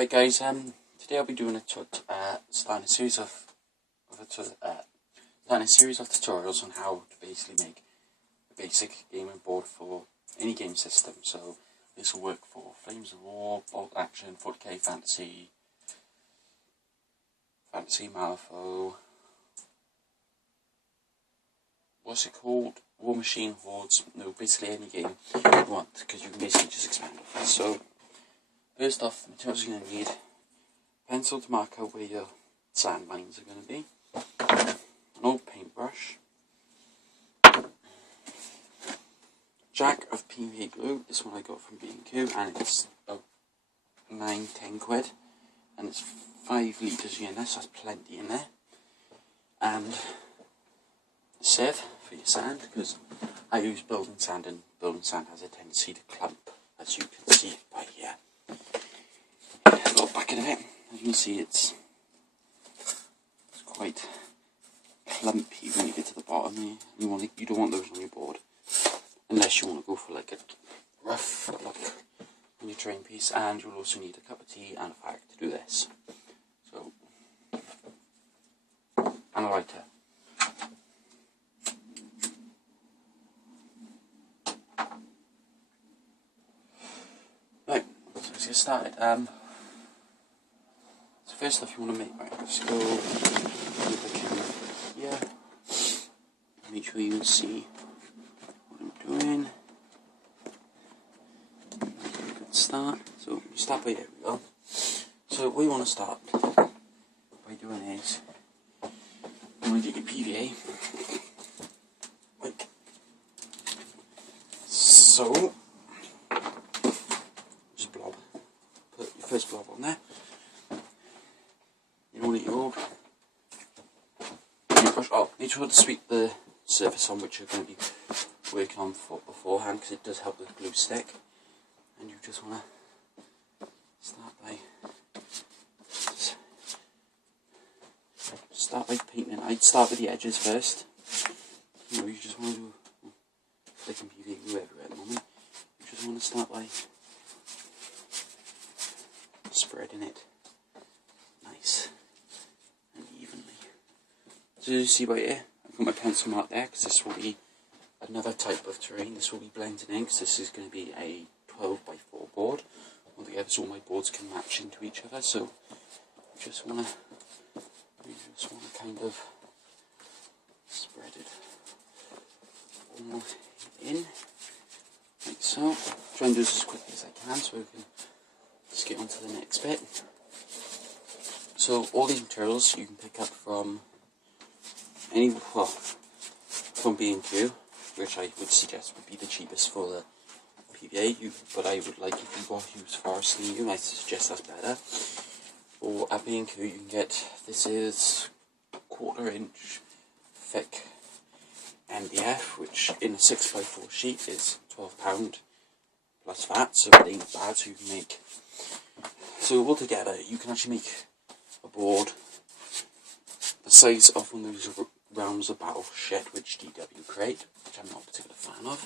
Right guys, today I'll be doing starting a series of tutorials on how to basically make a basic gaming board for any game system. So this will work for Flames of War, Bolt Action, 40k Fantasy, Malifaux, what's it called? War Machine, Hordes, no, basically any game you want, because you can basically just expand it. So first off, the materials you're going to need: pencil to mark out where your sand lines are going to be, an old paintbrush, jack of PVA glue. This one I got from B&Q, and it's 9-10 quid, and it's 5 litres in there, so that's plenty in there. And a sieve for your sand, because I use building sand, and building sand has a tendency to clump, as you can see by here. A little bucket of it. As you can see, it's quite clumpy when you get to the bottom here. You don't want those on your board, unless you want to go for like a rough look on your terrain piece. And you'll also need a cup of tea and a fag to do this. So, and a lighter. Right, so let's get started. So first stuff you want to make, right, let's go with the camera here. Make sure you can see what I'm doing. Good start. So you start by, there we go. So what you want to start by doing is, you want to get your PVA, like so. Just blob. Put your first blob on there. You want your old paintbrush. Oh, make sure to sweep the surface on which you're going to be working on beforehand, because it does help the glue stick. And you just want to start by painting. I'd start with the edges first. You know, you just want to do flicking PVA glue everywhere at the moment. You just want to start by spreading it nice and evenly. So you see right here, I've got my pencil mark there, because this will be another type of terrain. This will be blending in, because this is going to be a 12x4 board altogether, so all my boards can match into each other. So you just want to kind of spread it all in, like so. Try and do this as quickly as I can, so we can just get on to the next bit. So all these materials you can pick up from from B&Q, which I would suggest would be the cheapest for the PVA. But I would like, if you use Forest Legion, I suggest that's better. Or at B&Q you can get, this is 1/4 inch thick MDF, which in a 6x4 sheet is £12 plus VAT, so it ain't bad. So you can make, so altogether you can actually make a board the size of one of those Realms of Battle shit which DW create, which I'm not a particular fan of.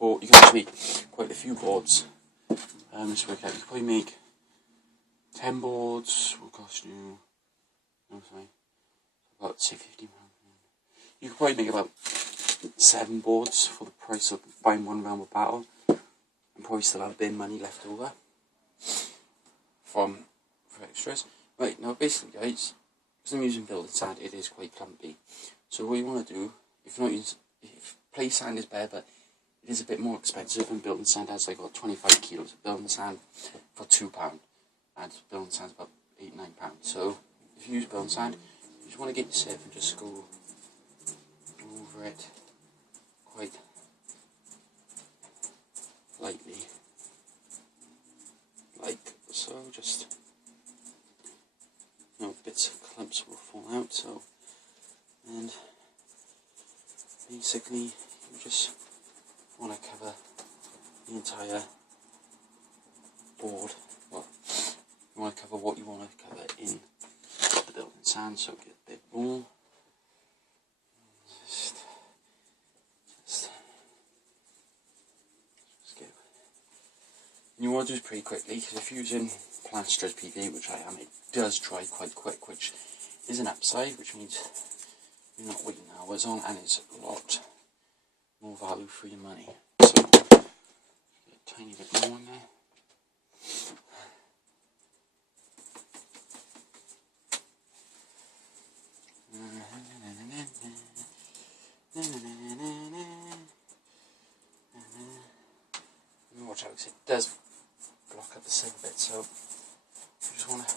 You can actually make quite a few boards. Let's work out. You can probably make 10 boards. Will cost you, about say £15. You could probably make about 7 boards for the price of buying one Realm of Battle, and probably still have a bit of money left over for extras. Right, now basically guys, because I'm using building sand, it is quite clumpy. So what you want to do, if play sand is better, but it is a bit more expensive, and building sand has like about 25 kilos of building sand for £2, and building sand's about £8-9. So if you use building sand, you just want to get your sieve and just go over it quite lightly, like so. Just, you know, bits of clumps will fall out. So, and basically you just want to cover the entire board. Well, you want to cover what you want to cover in the building sand, so get a bit more. Just You want to do this pretty quickly, because if you're using plasterers PVA, which I am, it does dry quite quick, which is an upside, which means you're not waiting hours on, and it's a lot more value for your money. So, a tiny bit more in there. Watch out, because it does block up the sieve a bit, so you just want to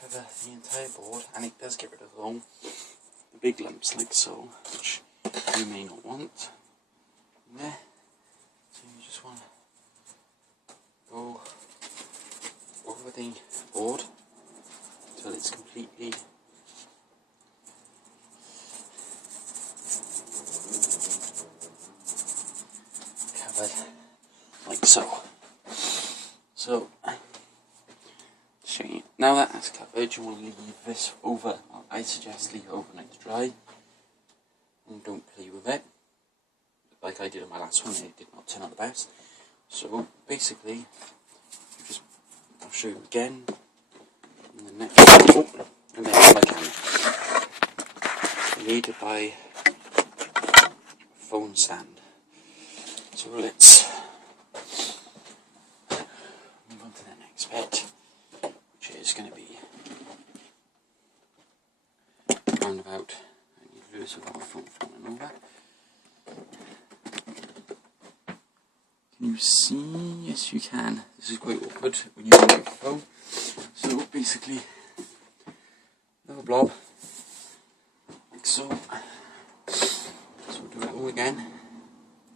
cover the entire board, and it does get rid of all the big lumps like so, which you may not want in there. So you just want to go over the board until it's completely covered, like so. So, show you. Now that that's covered, you want to leave this over. I suggest leave it overnight to dry, and don't play with it like I did on my last one. It did not turn out the best. So basically, I'll show you again in the next. Oh, and then I can. I need to buy a phone stand. So let's move on to the next bit, which is going to be roundabout. I need to do this without my phone falling over. Can you see? Yes, you can. This is quite awkward when you're using your phone. So basically, another blob, like so. So we'll do it all again.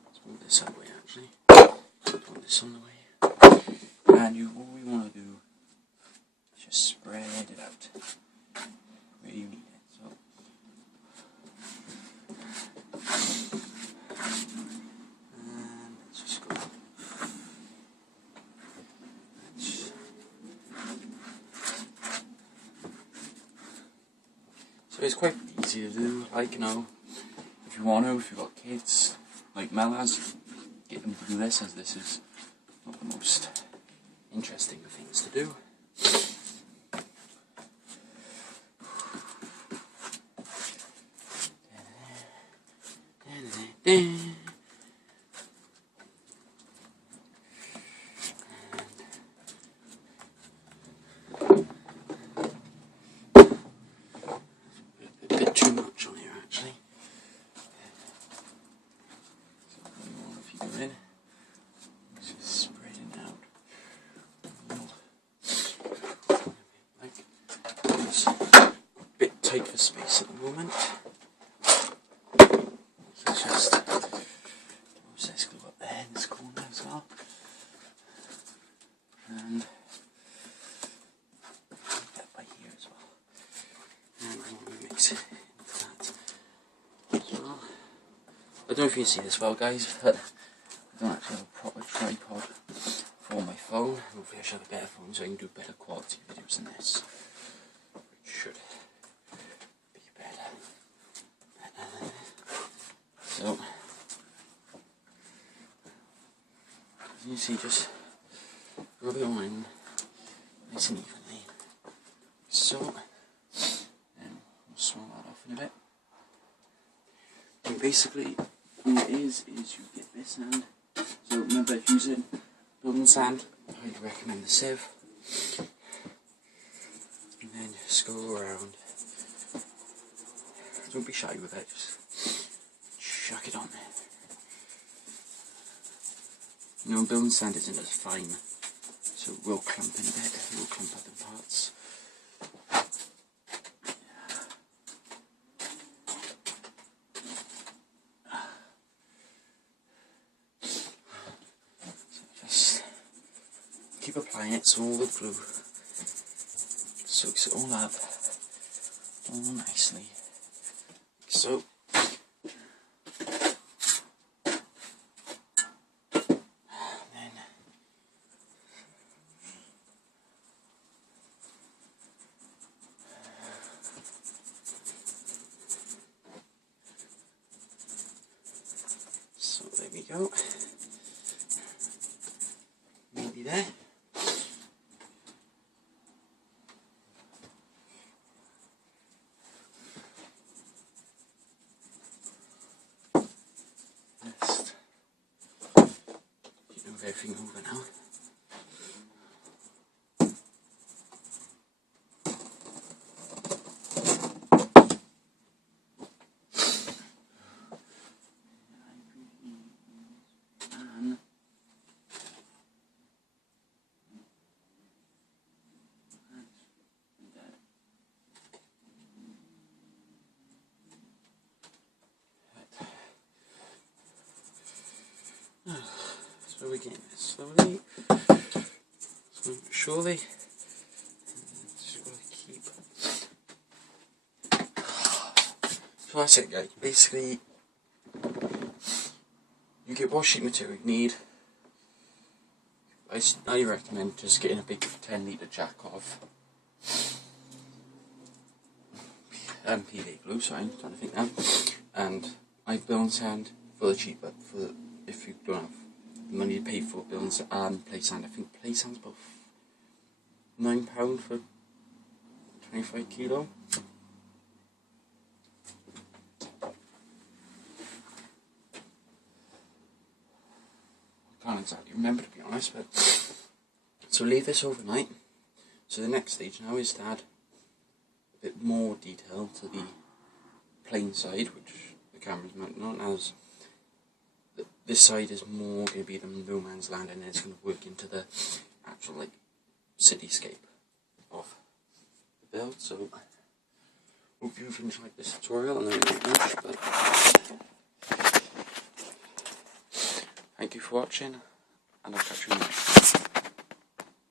Let's move this that way actually. Put this on the way. And all you want to do is just spread it out where you need it. So and let's just go. So it's quite easy to do, like, you know, if you want to, if you've got kids, like Mel has, get them to do this, as this is not the most interesting of things to do. A bit too much on here actually. So if you go in, it's just spreading out. Like it's a bit tight for space at the moment. So just let's glue up there in this corner as well. And that by here as well. And I'm going to mix it into that as well. I don't know if you can see this well, guys, but I don't actually have a proper tripod for my phone. Hopefully I should have a better phone so I can do better quality videos than this. Which should be better. So, as you see, just rub it on nice and evenly. So, and we'll swirl that off in a bit. And basically, what it is you get this sand. So remember, if you're using building sand, I highly recommend the sieve. And then just go around. Don't be shy with it, just chuck it on there. You know, building sand isn't as fine, so it will clump in a bit, it will clump up in parts. So just keep applying it so all the glue soaks it all up, all nicely, like so. So there we go. nearly there. Just move everything over now. So we're getting it slowly, surely. Just gotta keep. So that's it, guys. Basically, you get what sheet material you need. I recommend just getting a big 10-litre jack of PVA glue. Sorry, I'm trying to think now. And I build and sand for the cheaper. If you don't have the money to pay for build and play sand, I think play sand's about £9 for 25 kilo. I can't exactly remember, to be honest, but so leave this overnight. So the next stage now is to add a bit more detail to the plain side, which the camera's mounted on, as this side is more going to be the no man's land, and it's going to work into the actual like cityscape of the build. So hope you've enjoyed this tutorial. I know it ain't much, but thank you for watching, and I'll catch you next time.